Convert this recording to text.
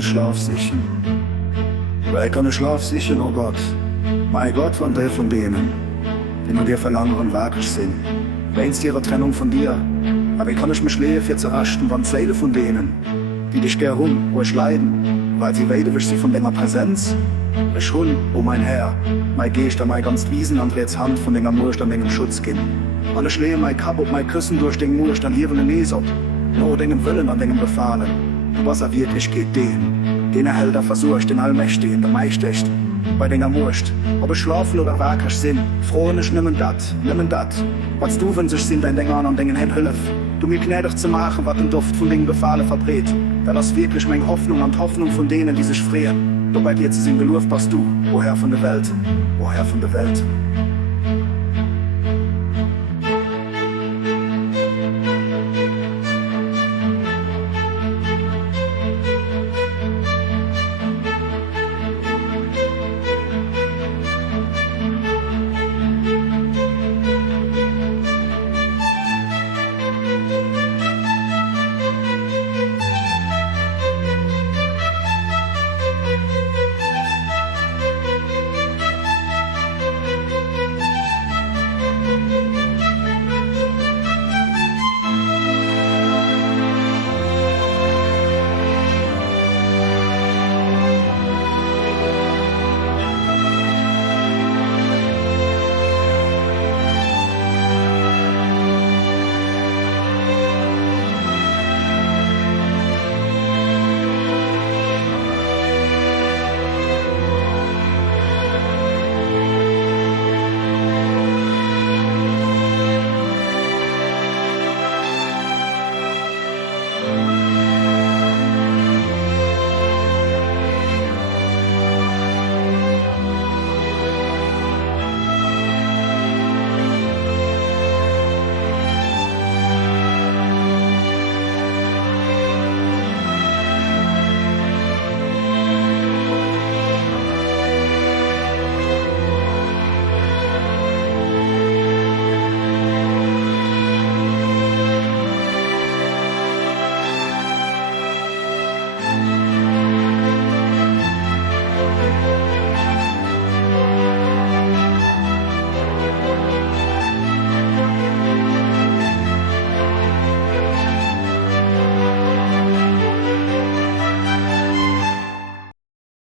nicht schlafsicher. Weil kann ich schlafsicher, oh Gott. Mein Gott, von der von denen, die nur dir verlangen und wagisch sind. Weinst ihre Trennung von dir, aber wie kann ich mich schläfe jetzt erraschen, wann Seele von denen, die dich gern rum, wo ich leiden, weil sie weide wisch sie von deiner Präsenz. Ich hun, oh mein Herr, mein Geist an mein ganz Wiesen an Drehts Hand von den Murst an den Schutz gehen. Und ich schläge mein Kap und mein Küssen durch den Murst an ihren Nesot, nur den Willen an den Befahlen. Was er wirklich geht den Erhälter versucht, den Allmächtigen, der Meistecht, bei den Murst. Ob ich schlafen oder wackig sind, froh nicht nimmen dat. Was du wenn sich sind, dein Dingern an den Hilf. Du mir gnädig zu machen, was den Duft von den Befahlen verbrät. Da das wirklich meine Hoffnung und Hoffnung von denen, die sich freuen. Doch bei dir zu singen, Luft passt du, o Herr von der Welt, o Herr von der Welt.